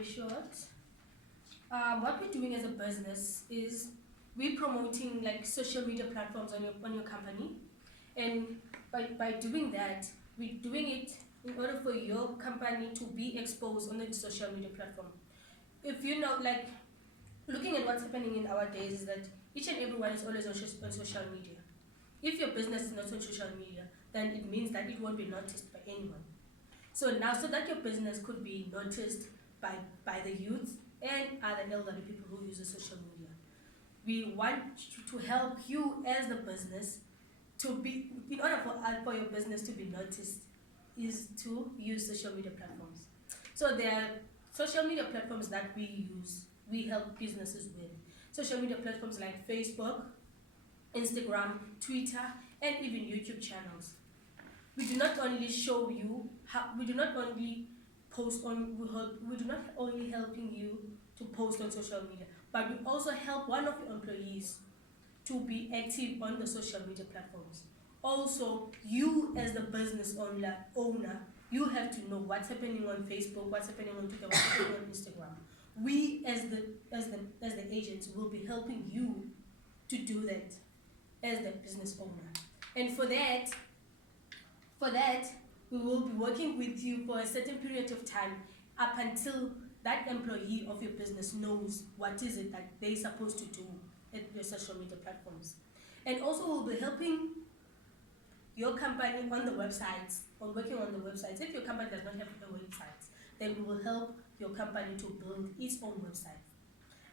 very short. What we're doing as a business is we're promoting like social media platforms on your company, and by doing that, we're doing it in order for your company to be exposed on the social media platform. If you know, like, looking at what's happening in our days is that each and everyone is always on social media. If your business is not on social media, then it means that it won't be noticed by anyone. So now, so that your business could be noticed by the youth and other elderly people who use the social media, we want to help you as the business to be, in order for your business to be noticed, is to use social media platforms. So there are social media platforms that we help businesses with. Social media platforms like Facebook, Instagram, Twitter, and even YouTube channels. We do not only show you how, we do not only we do not only helping you to post on social media, but we also help one of your employees to be active on the social media platforms. Also, you as the business owner, you have to know what's happening on Facebook, what's happening on Twitter, what's happening on Instagram. We as the agents will be helping you to do that as the business owner. And for that, we will be working with you for a certain period of time up until that employee of your business knows what is it that they're supposed to do at your social media platforms. And also we'll be helping your company on the websites, on working on the websites. If your company does not have a website, then we will help your company to build its own website.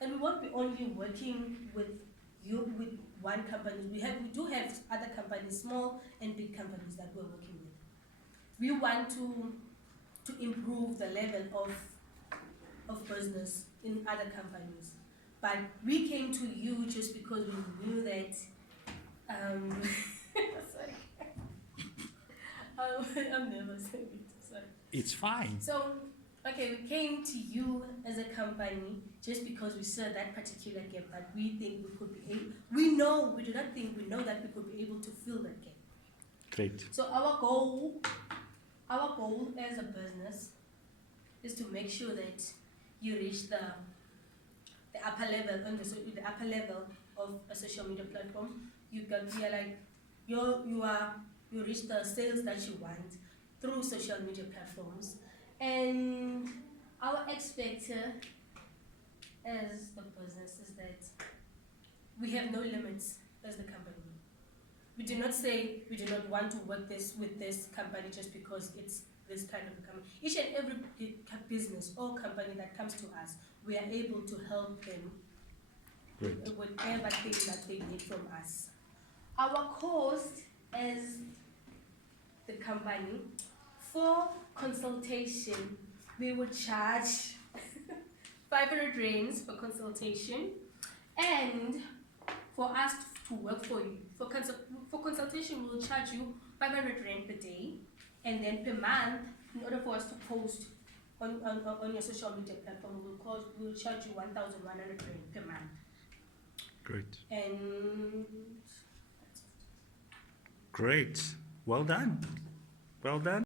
And we won't be only working with you with one company. We do have other companies, small and big companies that we're working with. We want to improve the level of business in other companies. But we came to you just because we knew that sorry. I'm nervous. Sorry. It's fine. So, okay, we came to you as a company just because we saw that particular gap that we think we could be able. We know that we could be able to fill that gap. Great. So our goal as a business is to make sure that you reach the upper level the upper level of a social media platform. You reach the sales that you want through social media platforms. And our expectation as the business is that we have no limits as the company. We do not say we do not want to work with this company just because it's this kind of a company. Each and every business or company that comes to us, we are able to help them with everything that they need from us. Our cost as the company for consultation, we would charge 500 rands for consultation, and for us to work for you. For consultation, we will charge you 500 rand per day, and then per month, in order for us to post on your social media platform, we'll charge you 1,100 rand per month. Great. And Great. Well done. Well done.